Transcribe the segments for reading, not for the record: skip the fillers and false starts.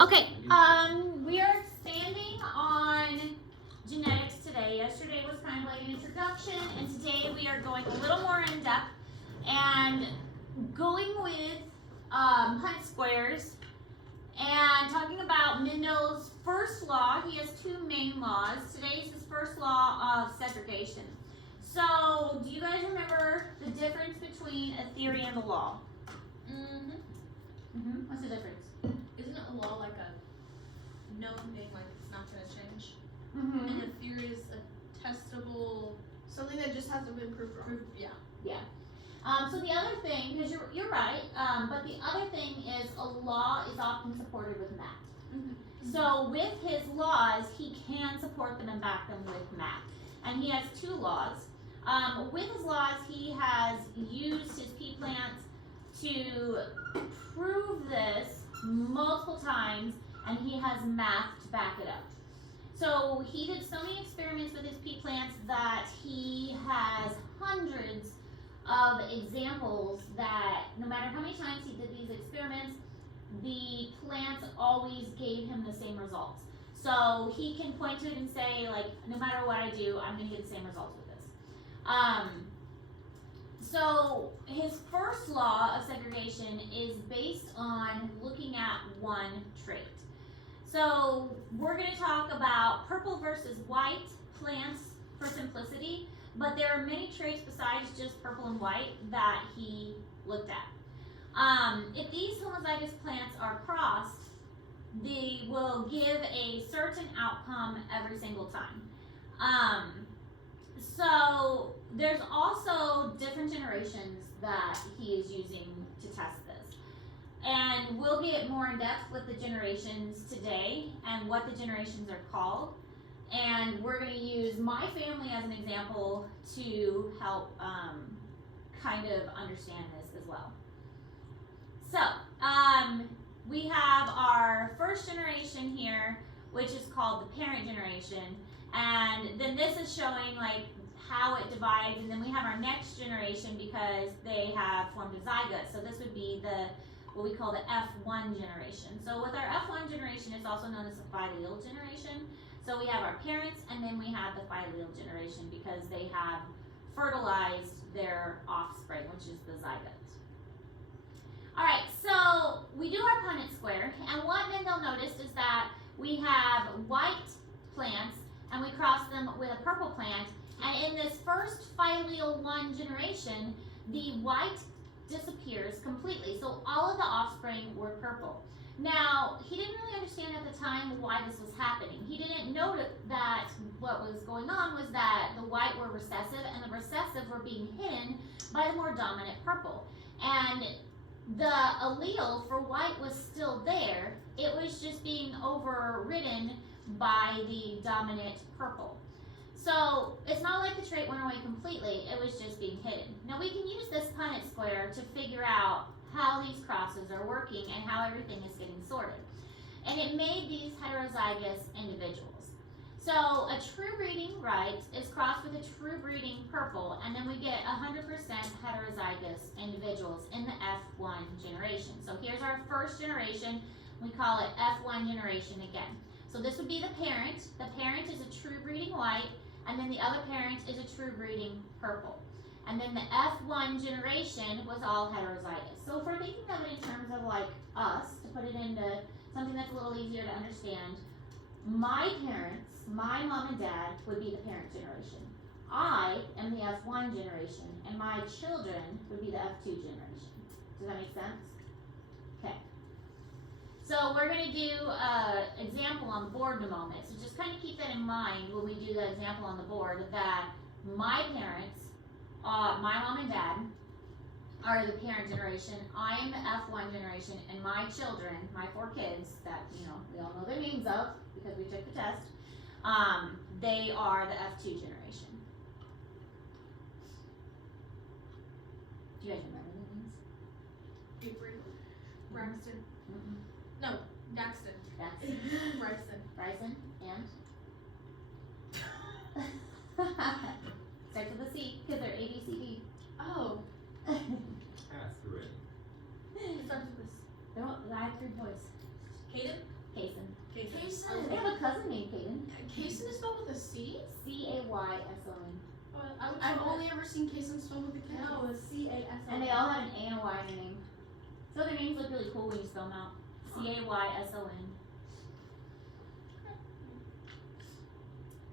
Okay, we are expanding on genetics today. Yesterday was kind of like an introduction, and today we are going a little more in depth and going with Punnett squares and talking about Mendel's first law. He has two main laws. Today is his first law of segregation. So, do you guys remember the difference between a theory and a law? What's the difference? Isn't a law like a known thing, like it's not going to change? Mm-hmm. And a theory is a testable something that just hasn't been proved wrong. Yeah. So the other thing, because you're right, but the other thing is a law is often supported with math. Mm-hmm. So with his laws, he can support them and back them with math. And he has two laws. With his laws, he has used his pea plants to prove this multiple times, and he has math to back it up. So he did so many experiments with his pea plants that he has hundreds of examples that no matter how many times he did these experiments, the plants always gave him the same results. So he can point to it and say, like, no matter what I do, I'm going to get the same results with this. So his first law of segregation is based on looking at one trait. So we're going to talk about purple versus white plants for simplicity, but there are many traits besides just purple and white that he looked at. If these homozygous plants are crossed, they will give a certain outcome every single time. So there's also different generations that he is using to test this. And we'll get more in depth with the generations today and what the generations are called. And we're going to use my family as an example to help kind of understand this as well. So we have our first generation here, which is called the parent generation. And then this is showing like how it divides, and then we have our next generation because they have formed a zygote. So this would be what we call the F1 generation. So with our F1 generation, it's also known as the filial generation. So we have our parents, and then we have the filial generation because they have fertilized their offspring, which is the zygote. All right, so we do our Punnett square, and what Mendel noticed is that we have white plants, and we cross them with a purple plant, and in this first filial 1 generation, the white disappears completely. So all of the offspring were purple. Now, he didn't really understand at the time why this was happening. He didn't know that what was going on was that the white were recessive, and the recessive were being hidden by the more dominant purple. And the allele for white was still there. It was just being overridden by the dominant purple. So it's not like the trait went away completely, it was just being hidden. Now we can use this Punnett square to figure out how these crosses are working and how everything is getting sorted. And it made these heterozygous individuals. So a true breeding right is crossed with a true breeding purple, and then we get 100% heterozygous individuals in the F1 generation. So here's our first generation, we call it F1 generation again. So this would be the parent. The parent is a true breeding white, and then the other parent is a true breeding purple. And then the F1 generation was all heterozygous. So if we're thinking of it in terms of like us, to put it into something that's a little easier to understand, my parents, my mom and dad, would be the parent generation. I am the F1 generation, and my children would be the F2 generation. Does that make sense? Okay. So we're going to do an example on the board in a moment. So just kind of keep that in mind when we do the example on the board, that my parents, my mom and dad, are the parent generation. I am the F1 generation, and my children, my 4 kids that, you know, we all know their names of because we took the test, they are the F2 generation. Do you guys remember the names? Avery, Braxton. Mm-mm. No, Daxton. That's Bryson. Bryson and starts with a C because they're A, B, C, D. Oh. Catherine. It starts with this. I have 3 boys. Caden? Casein is spelled with a C? C-A-Y-S-O-N. I've only ever seen casein spelled with a K. No, it's C-A-S-O-N. And they all have an A and a Y in their name. So their names look really cool when you spell them out. C-A-Y-S-O-N.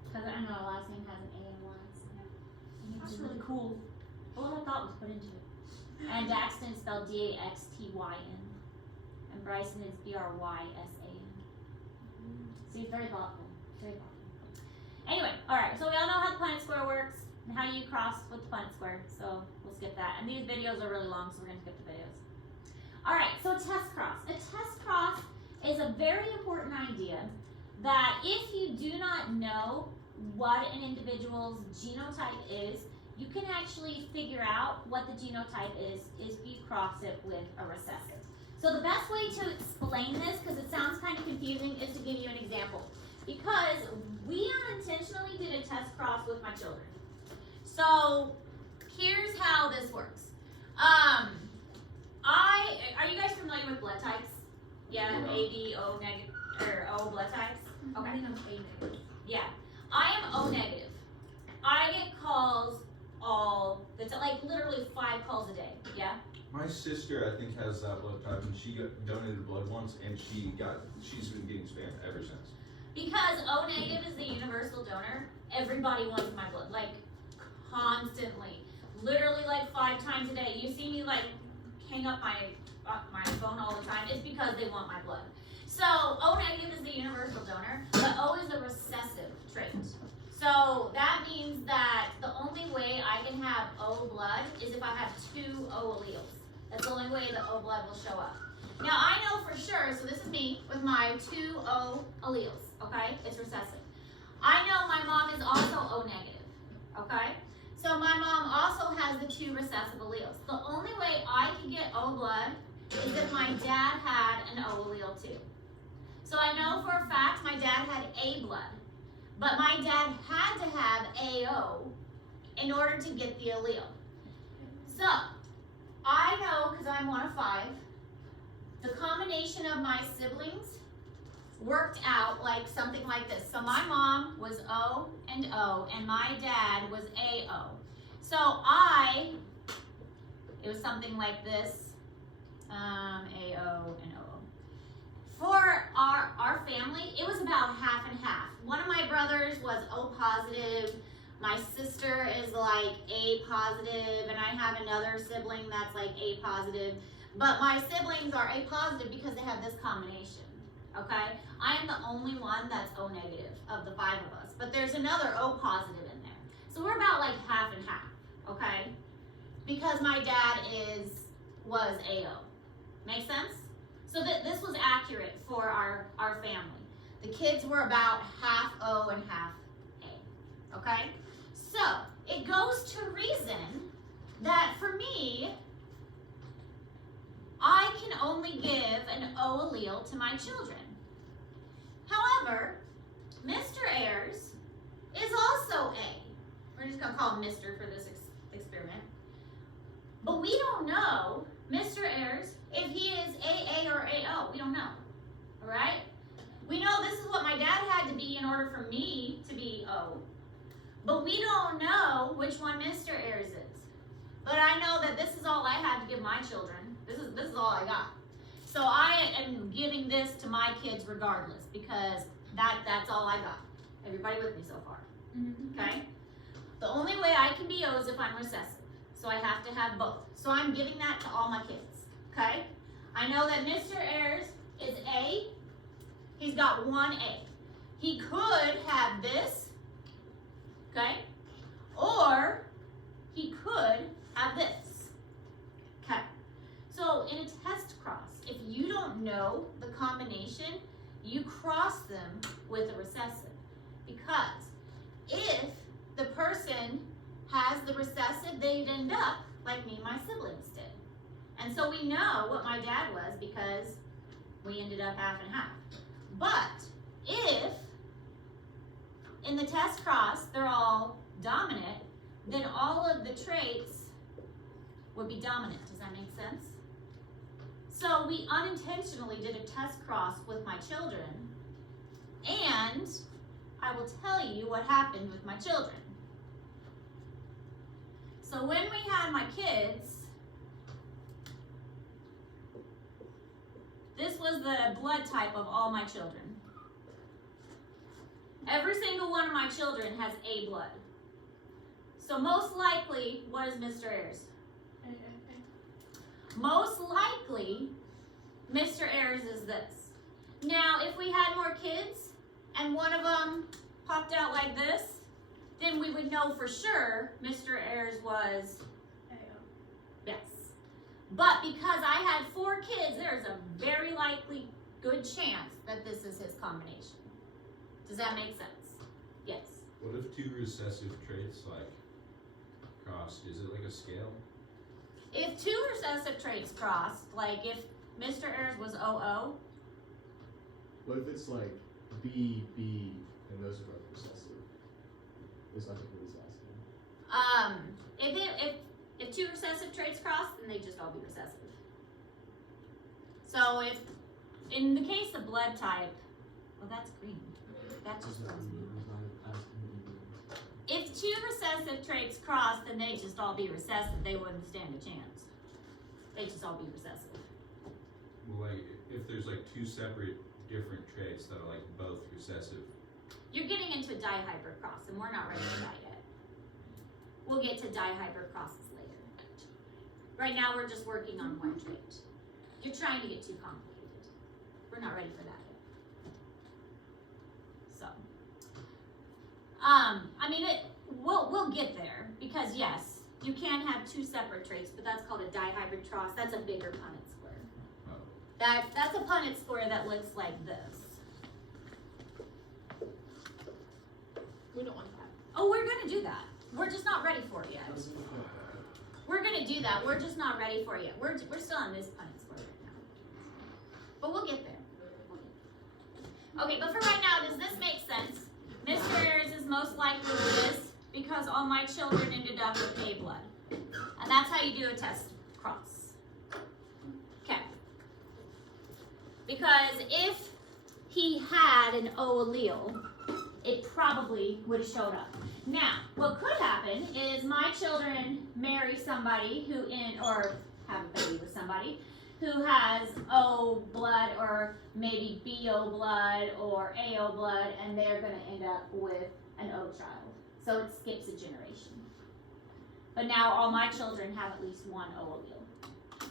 Because I know our last name has an A and a Y. So That's it's really cool. A lot of thought was put into it. And Daxton is spelled D-A-X-T-Y-N. And Bryson is B-R-Y-S-A-N. So he's very thoughtful. Very thoughtful. Anyway, alright, so we all know how the Punnett square works and how you cross with the Punnett square. So we'll skip that. And these videos are really long, so we're going to skip the videos. Alright, so a test cross. A test cross is a very important idea that if you do not know what an individual's genotype is, you can actually figure out what the genotype is if you cross it with a recessive. So the best way to explain this, because it sounds kind of confusing, is to give you an example. Because we unintentionally did a test cross with my children. So here's how this works. Are you guys familiar with blood types? Yeah, A, B, O negative, or O blood types? Okay. I think I'm A negative. Yeah, I am O negative. I get calls all the time, like literally 5 calls a day. Yeah. My sister, I think, has that blood type, and she got donated blood once, and she's been getting spammed ever since. Because O negative is the universal donor, everybody wants my blood, like constantly, literally like 5 times a day. You see me like hang up my phone all the time. It's because they want my blood. So O negative is the universal donor, but O is a recessive trait. So that means that the only way I can have O blood is if I have 2 O alleles. That's the only way the O blood will show up. Now I know for sure, so this is me with my 2 O alleles, okay? It's recessive. I know my mom is also O negative, okay? So my mom also has the 2 recessive alleles. The only way I can get O blood is if my dad had an O allele too. So I know for a fact my dad had A blood, but my dad had to have AO in order to get the allele. So I know, because I'm one of 5, the combination of my siblings worked out like something like this. So my mom was O, and my dad was AO. So it was something like this, AO and O. For our family, it was about half and half. One of my brothers was O positive, my sister is like A positive, and I have another sibling that's like A positive. But my siblings are A positive because they have this combination, okay? I am the only one that's O negative of the 5 of us, but there's another O positive in there. So we're about like half and half, okay? Because my dad was AO. Make sense? So this was accurate for our family. The kids were about half O and half A, okay? So it goes to reason that for me, I can only give an O allele to my children. However, Mr. Ayers is also A. We're just gonna call him Mr. for this experiment. But we don't know, Mr. Ayers, if he is AA or AO. We don't know, all right? We know this is what my dad had to be in order for me to be O. But we don't know which one Mr. Ayers is. But I know that this is all I had to give my children. This is all I got. So I am giving this to my kids regardless, because that's all I got. Everybody with me so far? Okay? The only way I can be O is if I'm recessive. So I have to have both. So I'm giving that to all my kids. Okay? I know that Mr. Ayers is A. He's got 1 A. He could have this. Okay? Or he could have this. Okay? So in a test cross, if you don't know the combination, you cross them with a recessive. Because if the person has the recessive, they'd end up like me and my siblings did. And so we know what my dad was because we ended up half and half. But if in the test cross they're all dominant, then all of the traits would be dominant. Does that make sense? So we unintentionally did a test cross with my children, and I will tell you what happened with my children. So when we had my kids, this was the blood type of all my children. Every single one of my children has A blood. So most likely, what is Mr. Ayers? Most likely, Mr. Ayers is this. Now, if we had more kids and one of them popped out like this, then we would know for sure Mr. Ayers was yes. But because I had 4 kids, there's a very likely good chance that this is his combination. Does that make sense? Yes. What if 2 recessive traits like crossed? Is it like a scale? If 2 recessive traits crossed, like if Mr. Ayers was OO, What if it's like B, B, and those are both recessive? Is that what he's asking? if 2 recessive traits cross, then they just all be recessive. So if, in the case of blood type, well that's green. That just tells me. If 2 recessive traits cross, then they just all be recessive. They wouldn't stand a chance. They just all be recessive. Well, like if there's like 2 separate different traits that are like both recessive. You're getting into a dihybrid cross, and we're not ready for that yet. We'll get to dihybrid crosses later. Right now, we're just working on one trait. You're trying to get too complicated. We're not ready for that yet. So, I mean, we'll get there because yes, you can have 2 separate traits, but that's called a dihybrid cross. That's a bigger Punnett square. Oh. That's a Punnett square that looks like this. We don't want that. Oh, we're gonna do that. We're just not ready for it yet. We're gonna do that. We're just not ready for it yet. We're still on this Punnett square right now. But we'll get there. Okay, but for right now, does this make sense? Mr. Ayers is most likely this because all my children ended up with A blood. And that's how you do a test cross. Okay. Because if he had an O allele, it probably would have showed up. Now, what could happen is my children marry somebody or have a baby with somebody who has O blood or maybe BO blood or AO blood, and they're going to end up with an O child. So it skips a generation. But now all my children have at least one O allele.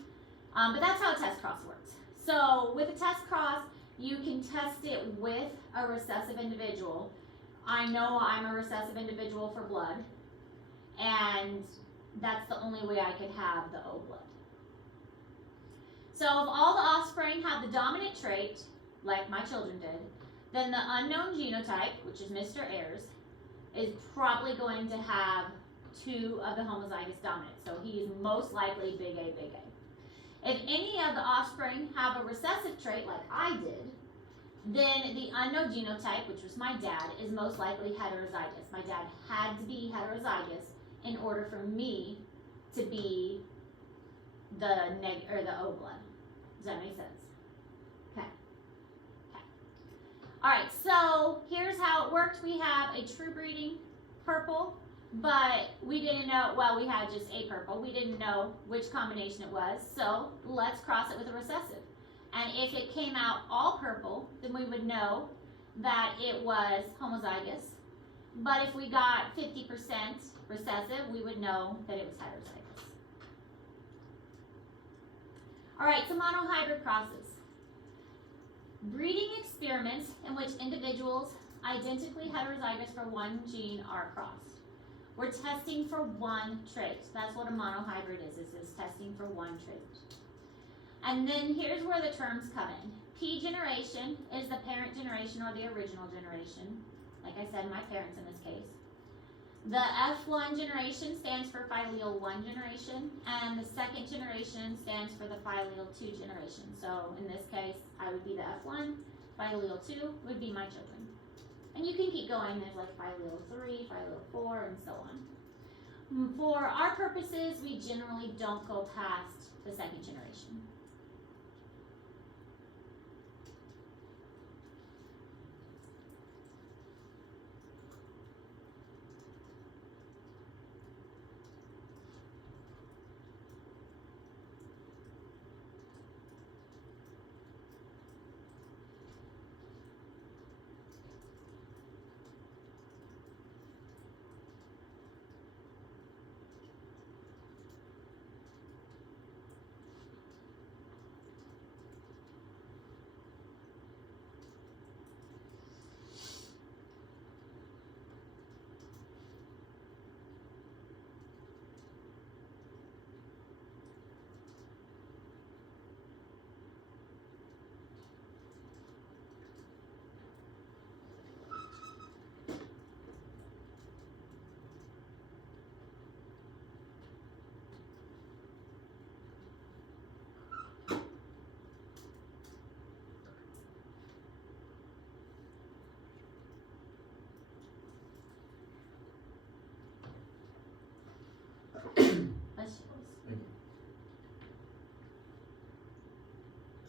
But that's how a test cross works. So with a test cross, you can test it with a recessive individual. I know I'm a recessive individual for blood, and that's the only way I could have the O blood. So if all the offspring have the dominant trait, like my children did, then the unknown genotype, which is Mr. Ayers, is probably going to have 2 of the homozygous dominant. So he is most likely big A, big A. If any of the offspring have a recessive trait like I did, then the unknown genotype, which was my dad, is most likely heterozygous. My dad had to be heterozygous in order for me to be the O blood. Does that make sense? Okay. Okay. All right. So here's how it worked. We have a true breeding purple, but we didn't know. Well, we had just a purple. We didn't know which combination it was. So let's cross it with a recessive. And if it came out all purple, then we would know that it was homozygous. But if we got 50% recessive, we would know that it was heterozygous. All right, so monohybrid crosses. Breeding experiments in which individuals identically heterozygous for one gene are crossed. We're testing for one trait. That's what a monohybrid is. It's testing for one trait. And then here's where the terms come in. P generation is the parent generation or the original generation. Like I said, my parents in this case. The F1 generation stands for phyleal 1 generation, and the second generation stands for the phyleal 2 generation. So in this case, I would be the F1, phyleal 2 would be my children. And you can keep going. There's like phyleal 3, phyleal 4, and so on. For our purposes, we generally don't go past the second generation.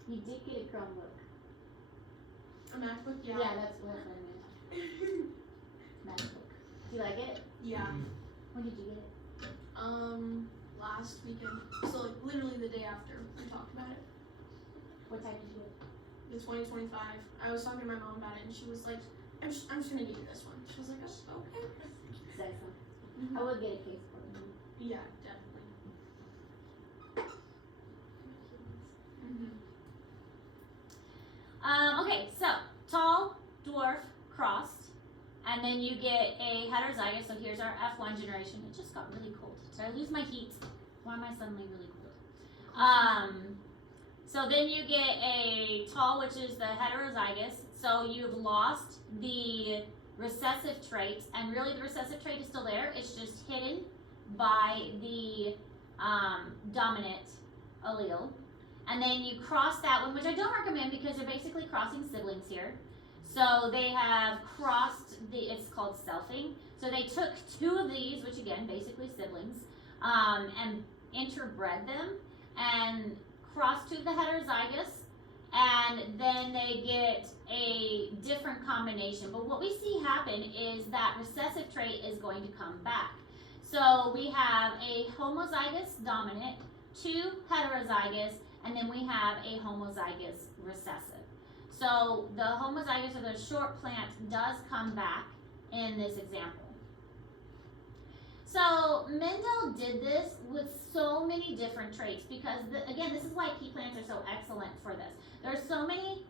You did get a Chromebook. A MacBook, yeah. Yeah, that's what I meant. MacBook. Do you like it? Yeah. When did you get it? Last weekend. So like literally the day after we talked about it. What time did you get it? The 2025. I was talking to my mom about it and she was like, I'm just gonna give you this one. She was like, oh, okay. Excellent. Mhm. I would get a case for you. Yeah, definitely. Okay, so tall, dwarf, crossed, and then you get a heterozygous. So here's our F1 generation. It just got really cold. Did I lose my heat? Why am I suddenly really cold? So then you get a tall, which is the heterozygous. So you've lost the recessive trait, and really the recessive trait is still there. It's just hidden by the dominant allele. And then you cross that one, which I don't recommend because they're basically crossing siblings here. So they have crossed it's called selfing. So they took two of these, which again, basically siblings, and interbred them and crossed two of the heterozygous, and then they get a different combination. But what we see happen is that recessive trait is going to come back. So we have a homozygous dominant, two heterozygous, and then we have a homozygous recessive. So the homozygous or the short plant does come back in this example. So Mendel did this with so many different traits because, again, this is why pea plants are so excellent for this. There's so many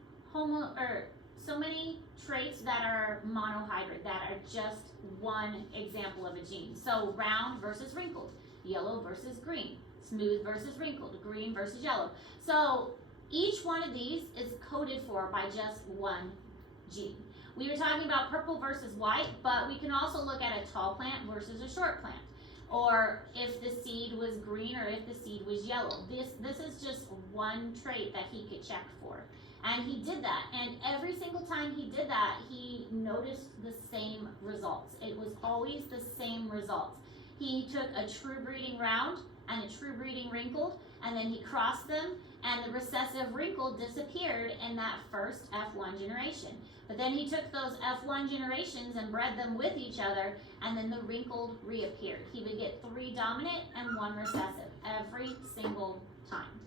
so many traits that are monohybrid, that are just one example of a gene. So round versus wrinkled, yellow versus green, smooth versus wrinkled, green versus yellow. So each one of these is coded for by just one gene. We were talking about purple versus white, but we can also look at a tall plant versus a short plant, or if the seed was green or if the seed was yellow. This is just one trait that he could check for. And he did that, and every single time he did that, he noticed the same results. It was always the same results. He took a true breeding round and a true breeding wrinkled, and then he crossed them, and the recessive wrinkled disappeared in that first F1 generation. But then he took those F1 generations and bred them with each other, and then the wrinkled reappeared. He would get 3 dominant and 1 recessive every single time.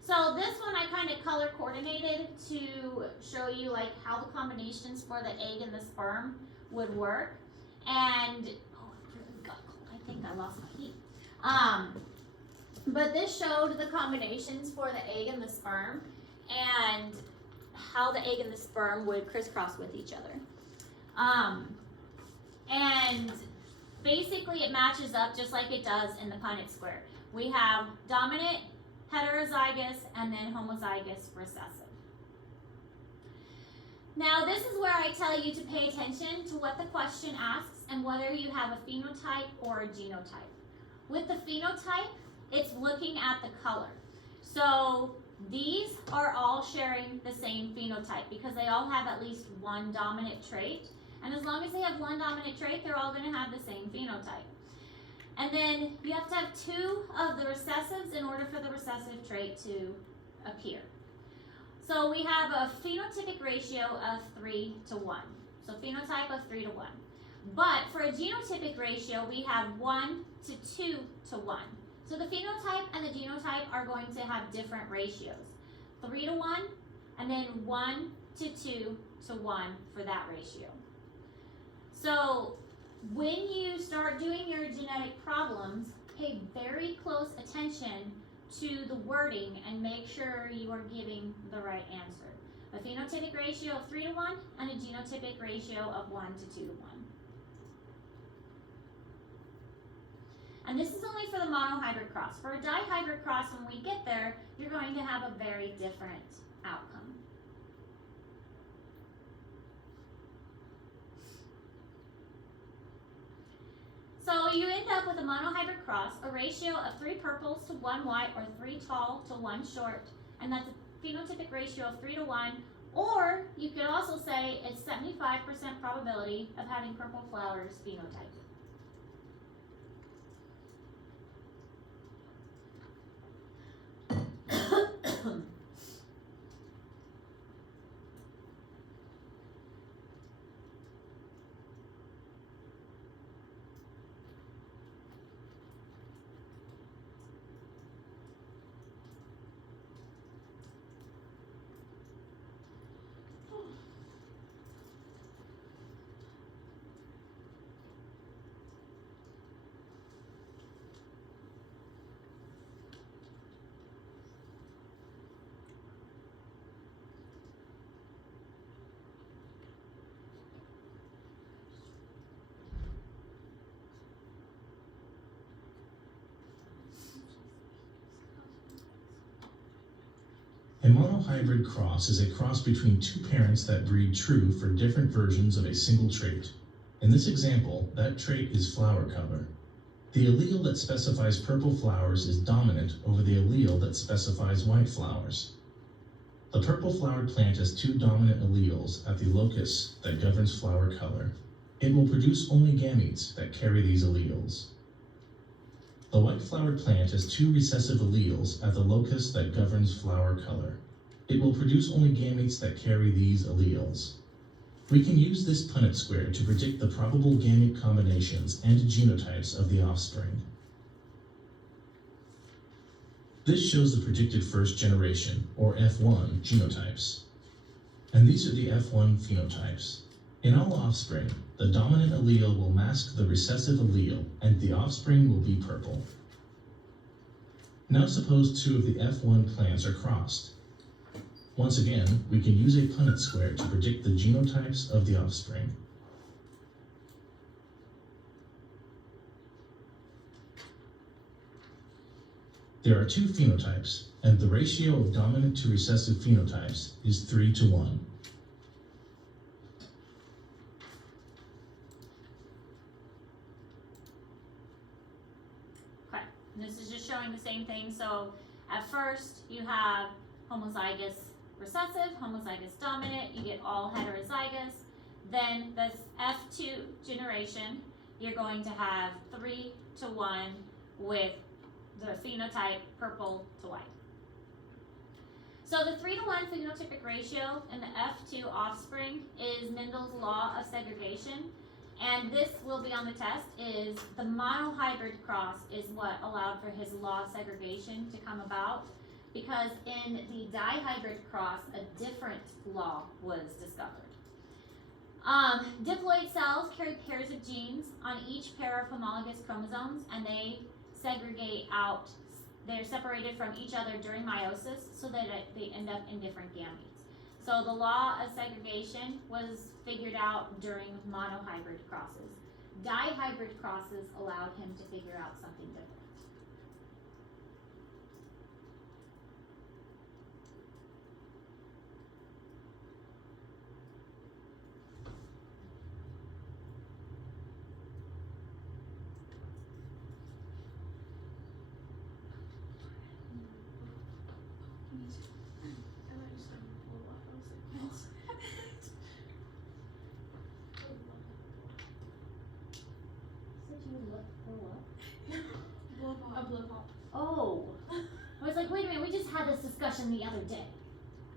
So this one I kind of color coordinated to show you like how the combinations for the egg and the sperm would work. And oh, it really got cold. I think I lost my heat. But this showed the combinations for the egg and the sperm and how the egg and the sperm would crisscross with each other. And basically it matches up just like it does in the Punnett square. We have dominant, heterozygous, and then homozygous recessive. Now this is where I tell you to pay attention to what the question asks and whether you have a phenotype or a genotype. With the phenotype, it's looking at the color. So these are all sharing the same phenotype because they all have at least one dominant trait. And as long as they have one dominant trait, they're all going to have the same phenotype. And then you have to have 2 of the recessives in order for the recessive trait to appear. So we have a phenotypic ratio of 3 to 1. So phenotype of 3 to 1. But for a genotypic ratio, we have 1 to 2 to 1. So the phenotype and the genotype are going to have different ratios. 3 to 1, and then 1 to 2 to 1 for that ratio. So when you start doing your genetic problems, pay very close attention to the wording and make sure you are giving the right answer. A phenotypic ratio of 3 to 1 and a genotypic ratio of 1 to 2 to 1. And this is only for the monohybrid cross. For a dihybrid cross, when we get there, you're going to have a very different outcome. So you end up with a monohybrid cross, a ratio of 3 purples to 1 white, or 3 tall to 1 short, and that's a phenotypic ratio of 3 to 1. Or you could also say it's 75% probability of having purple flowers phenotype. monohybrid cross is a cross between two parents that breed true for different versions of a single trait. In this example, that trait is flower color. The allele that specifies purple flowers is dominant over the allele that specifies white flowers. The purple flowered plant has two dominant alleles at the locus that governs flower color. It will produce only gametes that carry these alleles. The white flowered plant has two recessive alleles at the locus that governs flower color. It will produce only gametes that carry these alleles. We can use this Punnett square to predict the probable gamete combinations and genotypes of the offspring. This shows the predicted first generation, or F1, genotypes. And these are the F1 phenotypes. In all offspring, the dominant allele will mask the recessive allele, and the offspring will be purple. Now suppose two of the F1 plants are crossed. Once again, we can use a Punnett square to predict the genotypes of the offspring. There are two phenotypes, and the ratio of dominant to recessive phenotypes is 3:1. Okay, and this is just showing the same thing. So at first you have homozygous recessive, homozygous dominant, you get all heterozygous. Then this F2 generation, you're going to have 3:1 with the phenotype purple to white. So the 3:1 phenotypic ratio in the F2 offspring is Mendel's law of segregation, and this will be on the test. Is the monohybrid cross is what allowed for his law of segregation to come about, because in the dihybrid cross a different law was discovered. Diploid cells carry pairs of genes on each pair of homologous chromosomes, and they segregate out. They're separated from each other during meiosis so that they end up in different gametes. So the law of segregation was figured out during monohybrid crosses. Dihybrid crosses allowed him to figure out something different. A blow pop. Oh, I was like, wait a minute, we just had this discussion the other day.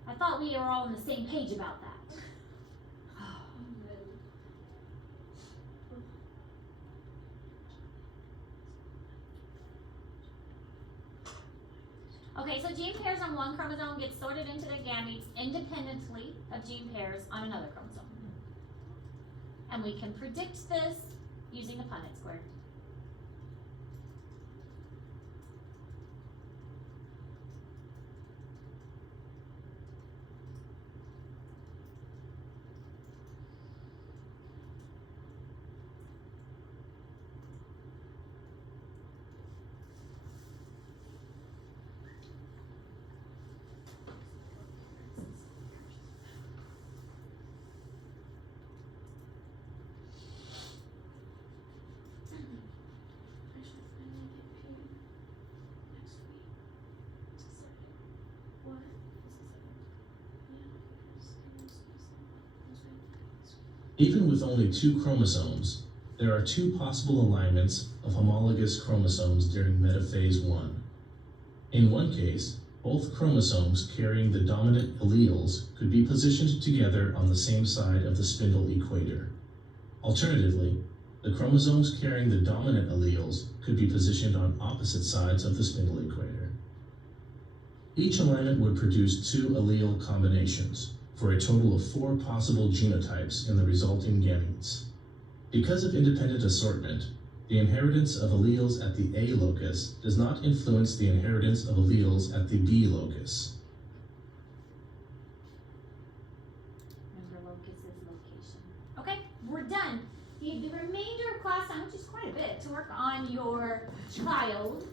I thought we were all on the same page about that. Okay, so gene pairs on one chromosome get sorted into their gametes independently of gene pairs on another chromosome. And we can predict this using the Punnett square. I should finally get paid next week. What? Even with only two chromosomes, there are two possible alignments of homologous chromosomes during metaphase 1. In one case, both chromosomes carrying the dominant alleles could be positioned together on the same side of the spindle equator. Alternatively, the chromosomes carrying the dominant alleles could be positioned on opposite sides of the spindle equator. Each alignment would produce two allele combinations, for a total of 4 possible genotypes in the resulting gametes. Because of independent assortment, the inheritance of alleles at the A locus does not influence the inheritance of alleles at the B locus. Remember, locus is location. Okay, we're done. The remainder of class time, which is quite a bit, to work on your child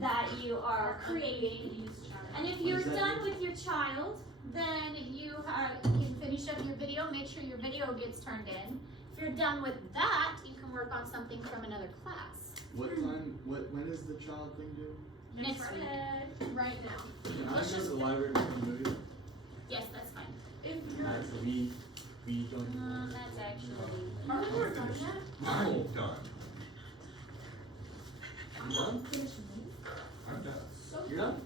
that you are creating. Use child. And if What you're does that done with your child, then you can finish up your video, make sure your video gets turned in. If you're done with that, you can work on something from another class. What time, when is the child thing due? Next week. Right now. Can I Let's go to just- the library and make a movie? Yes, that's fine. If you're. Alright, so we join the That's actually. Are we more done yet? I'm done. You done? Finishing these? I'm done. So You're done?